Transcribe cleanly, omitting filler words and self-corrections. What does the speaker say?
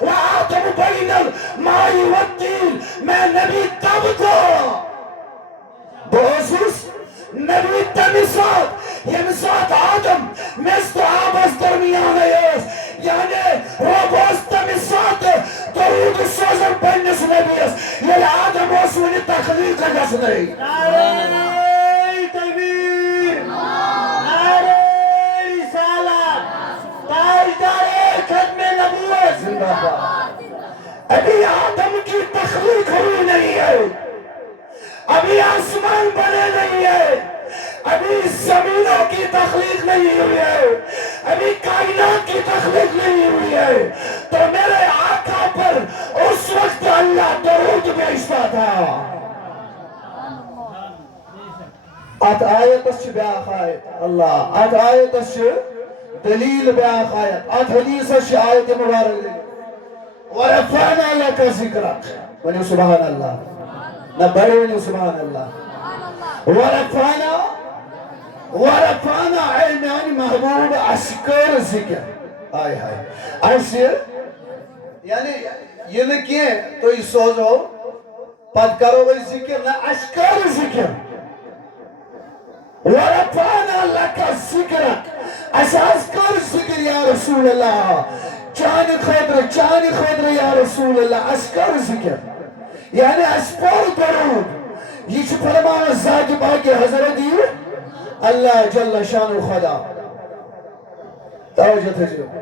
وآدم بين الماء والطين میں نبی تب تھا بوسوس نبی تمسات یمسات آدم مست آبس درمیان ایس یعنی روبوس تمسات درود سوزن پنس نبیس یہ آدم وصول تخلیق لگس نہیں نعرہ تکبیر نعرہ رسالت تاجدار ختم نبوت زندہ باد ابھی آدم کی تخلیق ہوئی نہیں ہے ابھی آسمان بنے نہیں ہے ابھی زمینوں کی تخلیق نہیں ہوئی ہے ابھی کائنات کی تخلیق نہیں ہوئی ہے تو میرے آقا پر اس وقت اللہ درود بھیجتا تھا ات آیت اس بیاخ آیت اللہ ات آیت اس دلیل بیاخ آیت ات حدیث اس آیت مبارک ورفعنا لك ذکرک ونی سبحان اللہ نہ بڑے ونی سبحان اللہ ورفعنا علمان محبوب اشکر ذکر آئے آئے اشکر یعنی یہ نکی تو یہ سوزو پت کرو گئی ذکر نہ اشکر ذکر ورفعنا لك ذکرک اشکر ذکر یا رسول اللہ چانی خدر یا رسول اللہ اشکر ذکر یعنی اشکر درود یہ فرمان ذات باقی حضرت اللہ جل شان خدا توجہ تھا